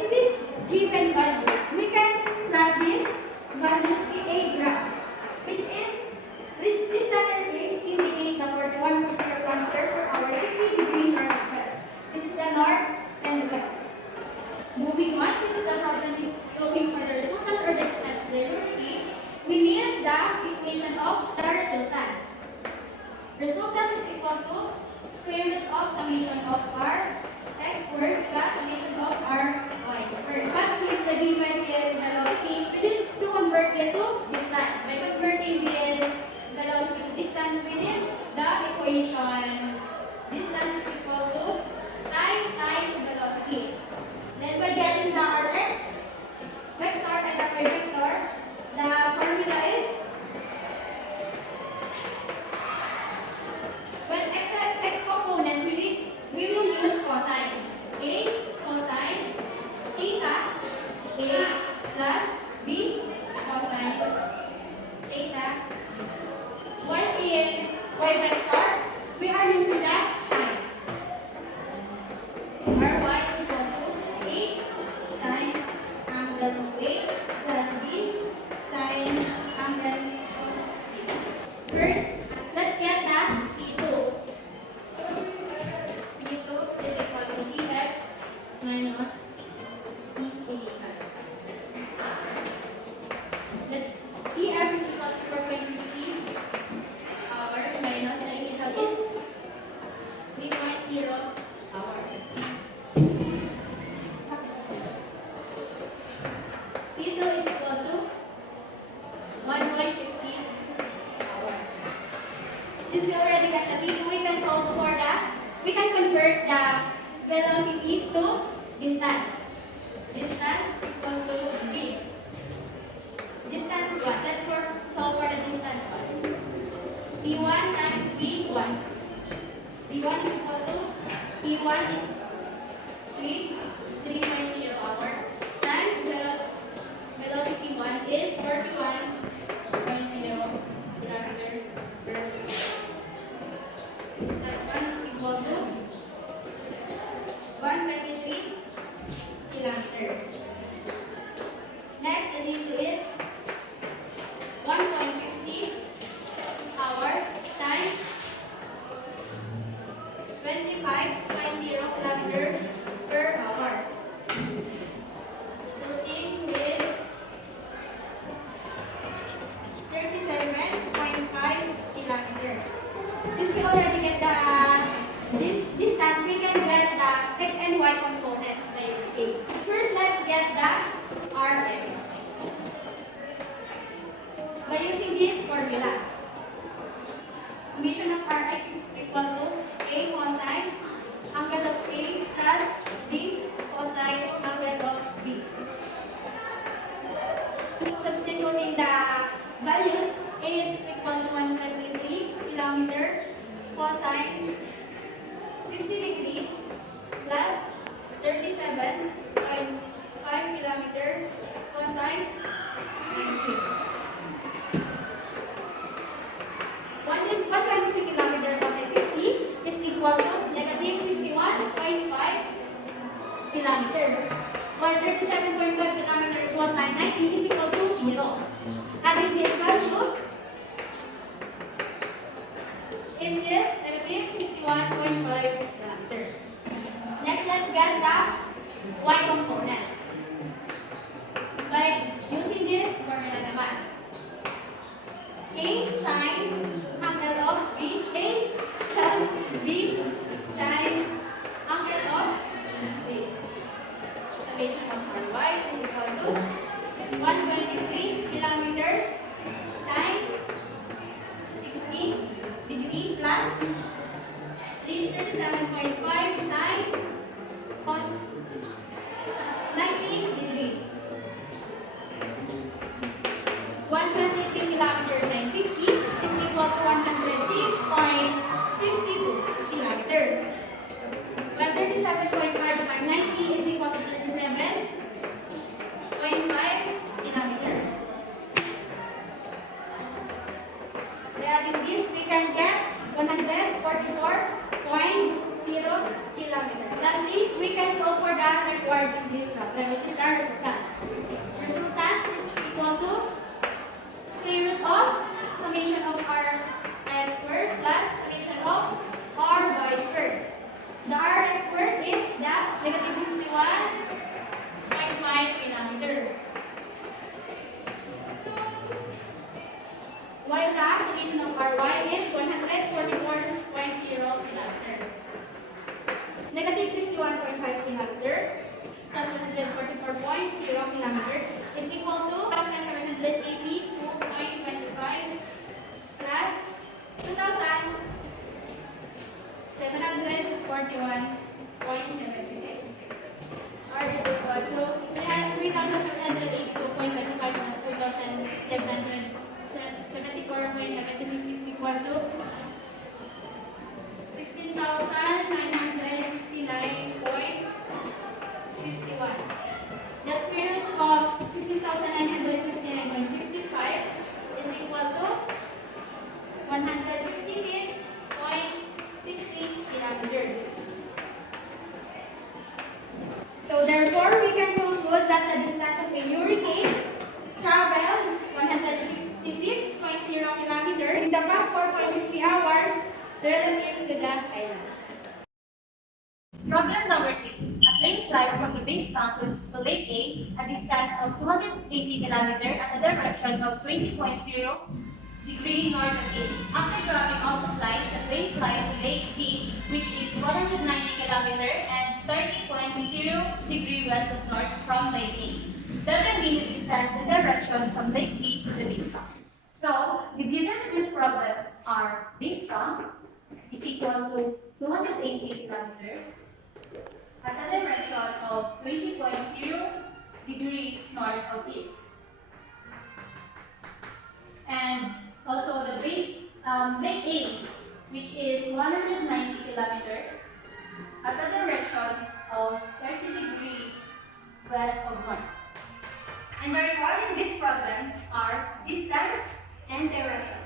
in this given value, we can plot this values in a graph, which this letter is indicate the 41 kilometer per hour, 60-degree north and west. This is the north and west. Moving on, since the problem is looking for the resultant or the distance velocity, we need the equation of the resultant. Resultant is equal to square root of summation of r x squared plus summation of r y squared. But since the given is velocity, we need to convert it to distance. By converting this velocity to distance, we need the equation distance is equal to time times velocity. Then by getting the rx vector and the y vector, the formula is when x component we will use cosine. A cosine theta A plus B cosine theta. While in y vector, we are using the sine. Ry is equal to A sine angle of A plus B sine angle of B. First, let's get the T2. T2 is equal to Tf minus T initial. Let Tf is equal to 4.50 hours minus the initial is 3.0 hours. T2 is equal to 1.50 hours. Since we already got the T2, we can solve for that. We can convert the velocity to distance. Distance equals to v. Distance 1. Let's solve for the distance 1. T1 times v1. V1 is equal to T1 is 3.0 hours times velocity 1 is 41.0 kilometers per minute. That's 1 is equal to 123 kilometers. Next, the D2 is 1.50 hour times 25.0 kilometers per hour. Sitting with 37.5 kilometers. Since we already get this distance, we can get the x and y components by using. First, let's get the rx. By using this formula, summation of rx is equal to a cosine angle of a plus b cosine angle of b. Substituting the values, a is equal to 123 kilometers cosine 60 degree plus 37.5 kilometers cosine 90. 123 kilometers cosine 60 is equal to negative 61.5 kilometers. While 37.5 kilometers cosine 90 is equal to 0. Adding this value, it is negative 61.5 kilometers. Next, let's get the y component. By using this formula naman. A sine angle of B, A plus B sine angle of B. Summation of Ry is equal to 123 kilometers sine 60 degree plus 37.5 sine cos 90 degree. 123 kilometers sine 60 is equal to 106.52 kilometers. While 37.5 sine 90 is equal to 37.5 kilometers. By adding this, we can get 144.0 41.76. R is equal to 3,782.25 minus 2,774.76 is equal to 16,969.51. The square root of 16,969.55 is equal to 156.60 kilometers. So therefore, we can conclude that the distance of a hurricane traveled 156.0 kilometers in the past 4.60 hours relative to the island. Problem number 3. A plane flies from the base camp to Lake A, a distance of 280 kilometers and a direction of 20.0 degree north of east. After dropping off supplies, the plane flies to Lake B, which is 190 kilometers and 30.0 degree west of north from Lake A. Determine the distance and direction from Lake B to the base camp. So, the given in this problem are base camp is equal to 280 kilometers at a direction of 20.0 degree north of east. And also the base Lake A, which is 190 kilometers at a direction of 30 degree west of north. And the required in this problem are distance and direction.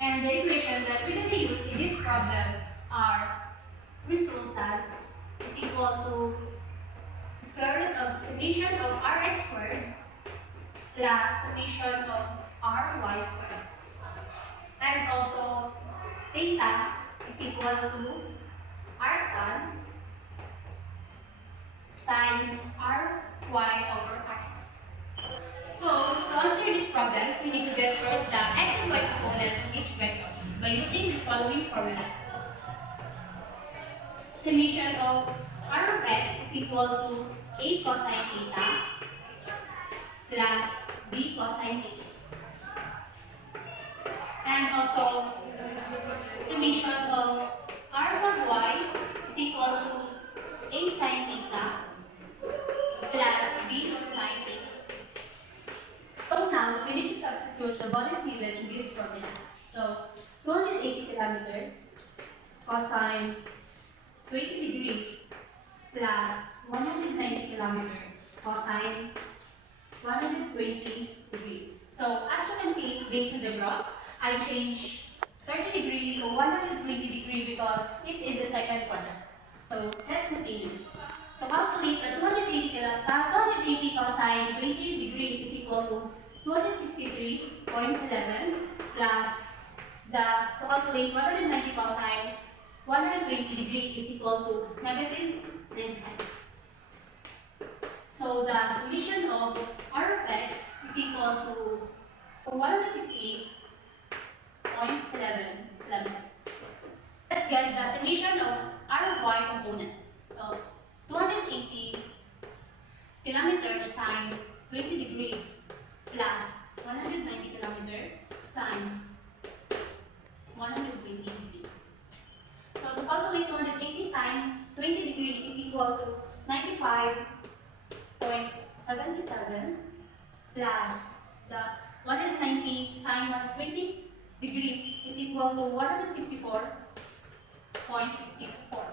And the equation that we're going to use in this problem are resultant is equal to square root of summation of rx squared plus summation of ry squared. And also theta is equal to arctan times ry over rx. So, to answer this problem, we need to get first the x and y component of each vector by using this following formula. Summation of r of x is equal to a cosine theta plus b cosine theta. And also, summation of r sub y is equal to a sine theta plus b sine theta. So now, we need to substitute the bodies needed in this formula. So, 280 kilometers cosine 20 degree plus 190 kilometers cosine 120 degree. So, as you can see, based on the graph, I change 30 degree to 120 degree because it's in the second quadrant. So, let's continue. To calculate the 280 cosine 20 degree is equal to 263.11 plus to calculate 190 cosine 120 degree is equal to negative 95. So the summation of r of x is equal to 168.11. Let's get the summation of r of y component. So 280 kilometers sine 20 degree plus 190 kilometers sine 120 degree. So to calculate 280 sine 20 degree is equal to 95.77 plus the 190 sine 120 degree is equal to 164.54.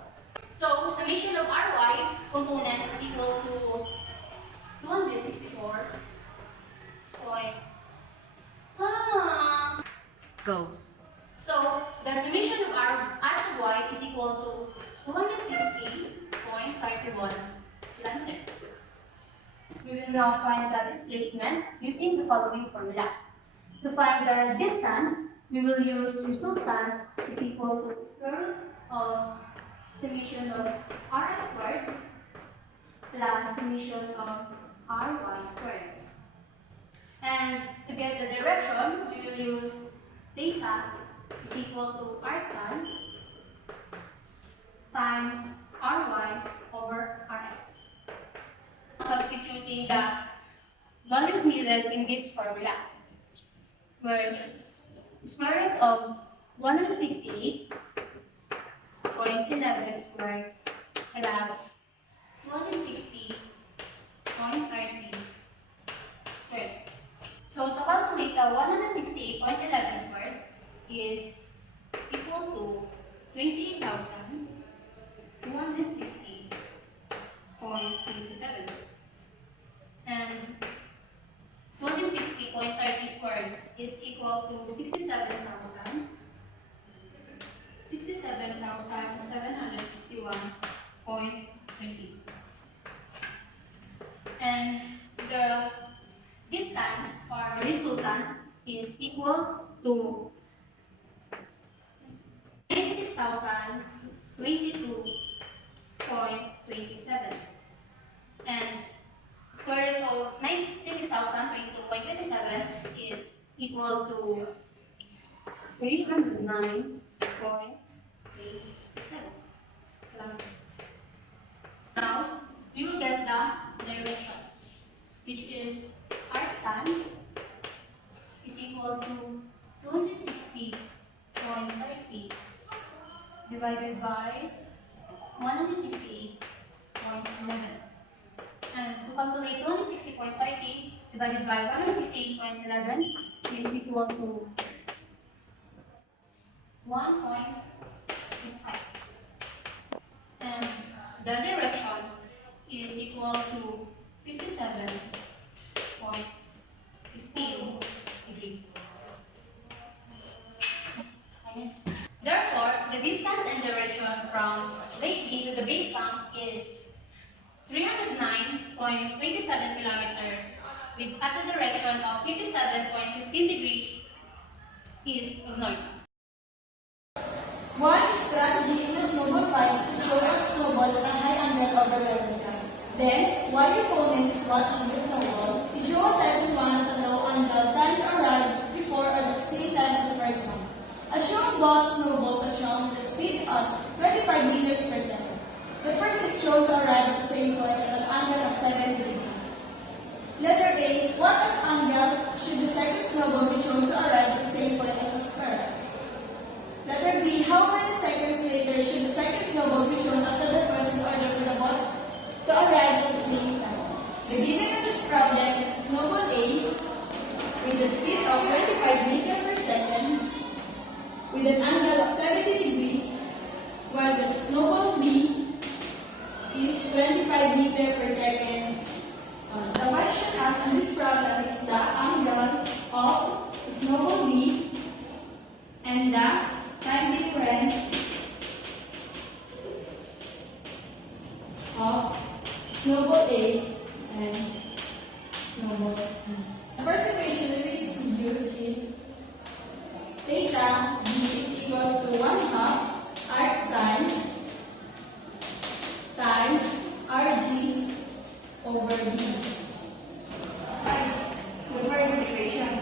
So summation of ry components is equal to 264. Go. So the summation of r sub y is equal to 260.31 kilometers. We will now find the displacement using the following formula. To find the distance, we will use resultant is equal to square root of summation of rx squared plus summation of ry squared. And to get the direction, we will use theta is equal to arctan times ry over rx. Substituting the values needed in this formula. where square root of 168.11 squared plus 260.30 squared. So to calculate the 168.11 squared is equal to 28,260.27, and 260.30 squared is equal to 67,761.20. And the distance or the resultant is equal to 96,022.27, and square root of 96,022.27 is equal to 309.87. Now we will get the direction, which is arc tan is equal to 260.30 divided by 168.11. And to calculate 260.30 divided by 168.11 is equal to 1.5. And the direction is equal to 57.15 degrees. Therefore, the distance and direction from Lake B to the base camp is 309.27 kilometer with at the direction of 57.15 degree east of north. One strategy in the snowball fight is to throw a snowball at a high angle over the ground. Then, while your opponent is watching the snowball, you throw a second one at a low angle time to arrive before or at the same time as the first one. As shown, both snowballs are thrown with a speed of 25 meters per second. The first is thrown to arrive at the same point at an angle of 70 degrees. Letter A, what angle should the second snowball be thrown to arrive at the same point as the first? Letter B, how many seconds later should the second snowball be thrown after the first in order for the ball to arrive at the same time? The given of this problem is snowball A with a speed of 25 meters per second with an angle of 70 degrees, while the snowball B is 25 meters per second. The question asked on this problem is the angle of snowball B and the time difference of snowball A and snowball B. The first equation that we use is theta B is equals to 1/2 arc sine times Rg over B. The first equation.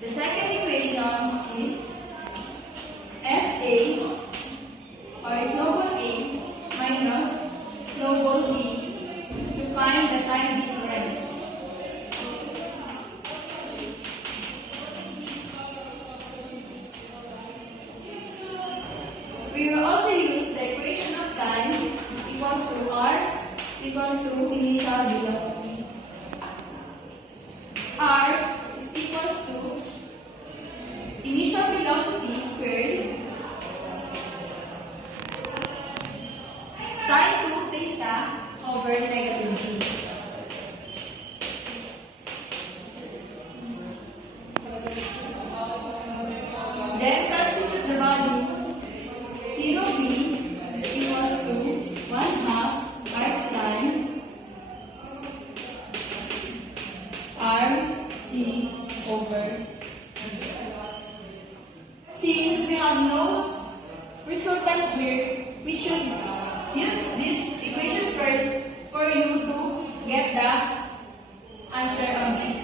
The second equation is SA or snowball A minus snowball B to find the time difference. We will also use the equation of time is equals to R is equals to initial velocity. R is equals to initial velocity squared sine 2 theta over negative g. Then substitute the value 0b is equals to 1/2 arc sine Rg over. Since we have no resultant here, we should use this equation first for you to get the answer on this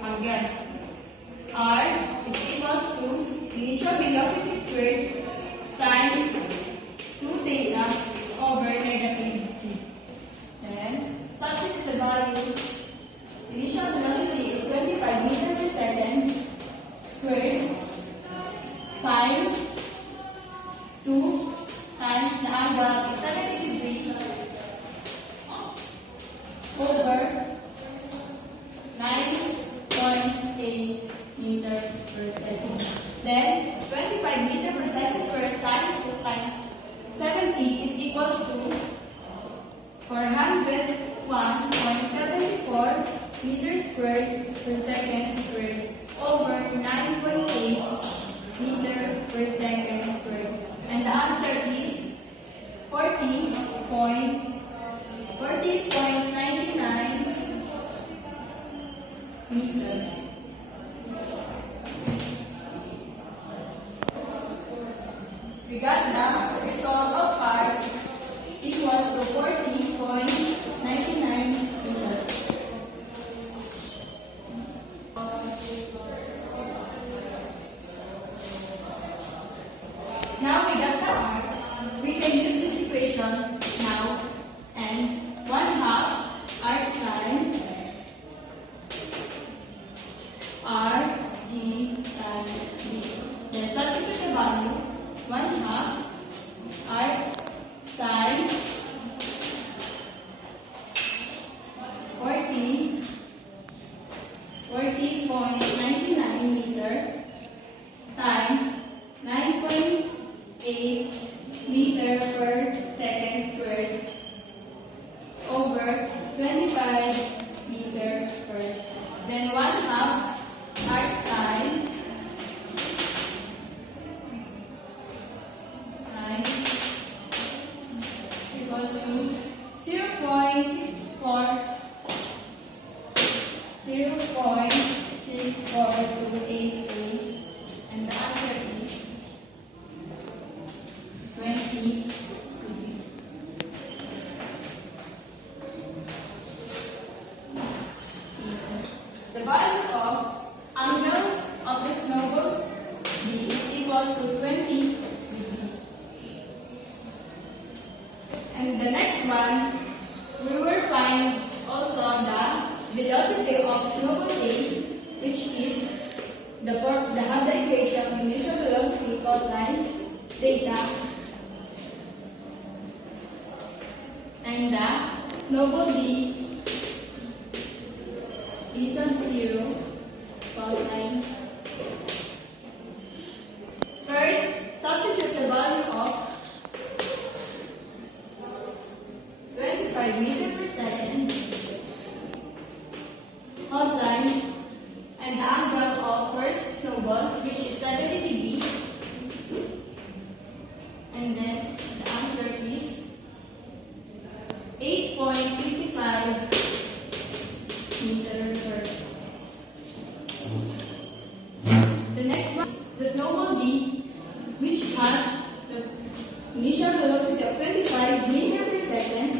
angle. R is equals to initial velocity squared sine 2 theta over negative g. Then substitute the value. Initial velocity is 25 meters per meter per second. Then 25 meter per second squared sine 2 times 70 is equals to 401.74 meters squared per second squared over 9.8 meter per second squared. And the answer is 40.99 meter. We got the result of parts equals to 40.99 meter. Now we got the R. We can use this equation now, and 1/2 arc sine R G times B. Then substitute the value 1/2 arc sine 40.99 meter times 9.8 meter per second squared over 25 meter per second. Then 1/2 arc sine is equals to 0.6428, and the answer is 20. The value of angle of the snowball B is equals to 20 degree. And the next one, we will find also the velocity of snowball A, which is the equation initial velocity cosine theta, and the snowball B is of 0 cosine. First, substitute the value of 25 meter per second cosine and the angle of first snowball, which is 70 degrees, and then the answer is 8.55 meter per second. The next one is the snowball B, which has the initial velocity of 25 meter per second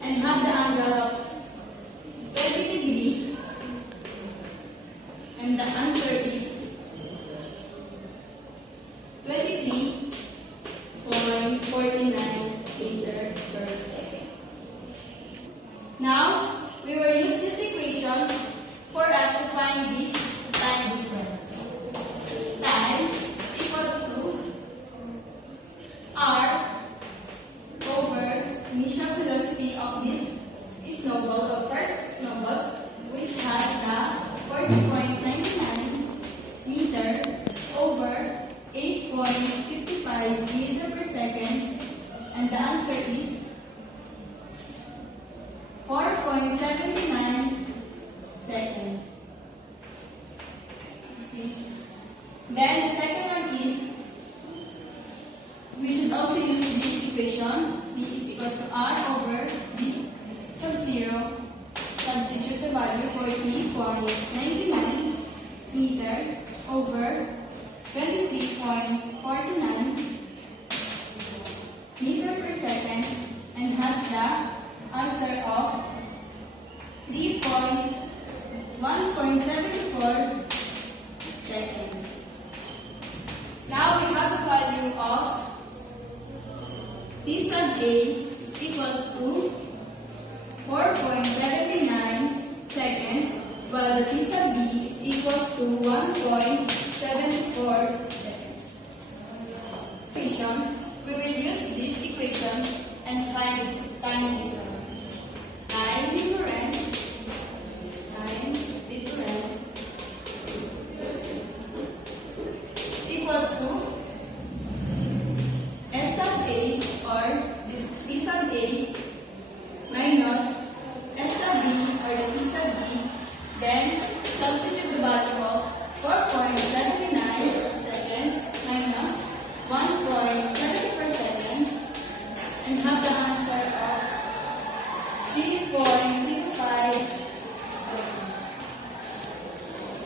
and have the angle of 20 degree, and the answer is 23.49 meter per second. Now, we will use this equation for us to find this time difference. Time is equals to R over initial velocity of this snowball, the first snowball, which has the 40.99 meter over 8.55 meter per second, and the answer is 4.79 second. Okay. Then the second one is, we should also use this equation. B is equals to R over B from 0. Substitute the value 40.99 meter over 23.49 meter per second, and has the answer of 1.74 seconds. Now we have the value of T sub A is equals to 4.79 seconds, while the T sub B is equals to 1.74 seconds. We will use this equation and find time difference. Time difference value of 4.79 seconds minus 1.70 per second and have the answer of 3.05 seconds.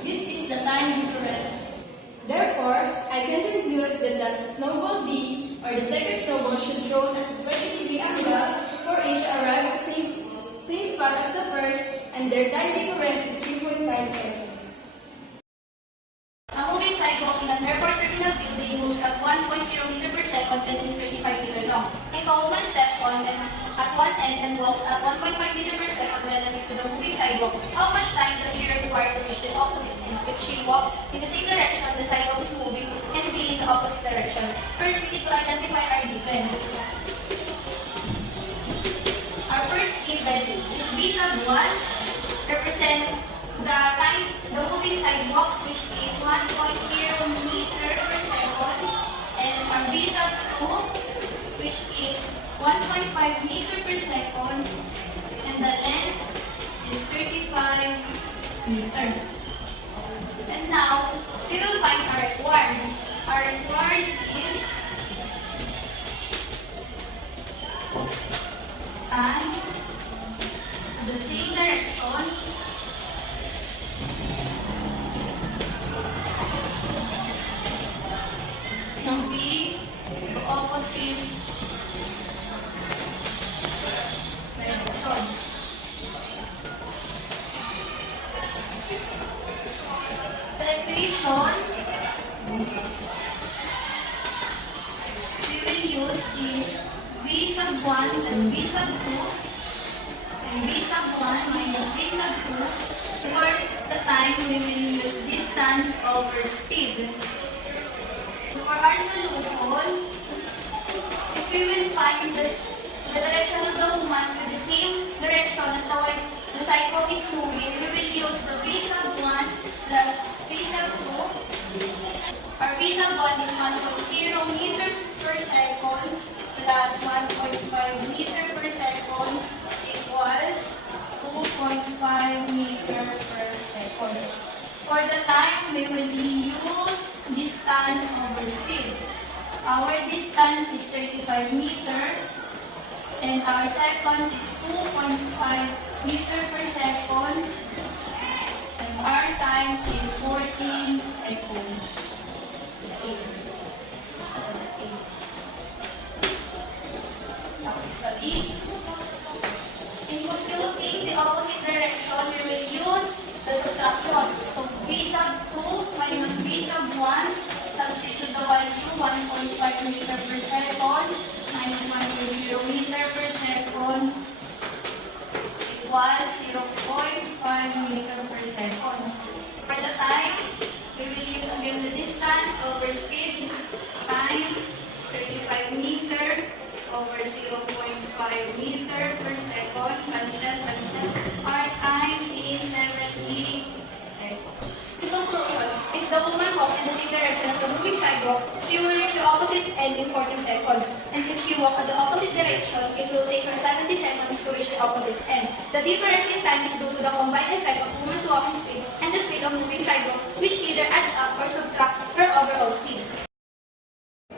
This is the time difference. Therefore, I can conclude that the snowball B or the second snowball should throw at 20 degree angle for it to arrive at same spot as the first, and their time difference is 3.5 seconds. Ang moving sidewalk in an airport terminal building moves at 1.0 meter per second and is 35 meter long. If a woman steps on and at one end and walks at 1.5 meter per second relative to the moving sidewalk, how much time does she require to reach the opposite end? If she walks in the same direction, the sidewalk is moving and be in the opposite direction. First, we need to identify our given. Our first given is B sub 1 represent the time, the moving sidewalk, which is 1.0 meter per second, and our B sub 2, which is 1.5 meter per second, and the length is 35 meter. And now, we will find our required. Our required is time, the same direction, and B, the opposite direction. The equation we will use is V sub 1 plus V sub 2 and V sub 1 minus V sub 2. For the time, we will use distance over speed. For our solution, if we will find the direction of the woman with the same direction as the sidewalk is moving, we will use the V sub 1 plus V sub 2. Our V sub 1 is 1.0 meter per second plus 1.5 meter per second equals 2.5 meter per second. For the time, we will use distance over speed. Our distance is 35 meter and our seconds is 2.5 meter per second and our time is 14 seconds. Tapos sa B. In computing the opposite direction, we will use the subtraction. So V sub 2 minus V sub 1, substitute the value 1.5 meter per second minus 1.0 meter per second equals 0.5 meter per second. For the time, we will use again the distance over speed, time 35 meter over 0.5 meter per second, cancel. Our time is 70 seconds. In conclusion, if the woman walks in the same direction as the moving sidewalk, she will reach the opposite end in 40 seconds. And if she walks in the opposite direction, it will take her 70 seconds to reach the opposite end. The difference in time is due to the combined effect of woman's walking speed and the speed of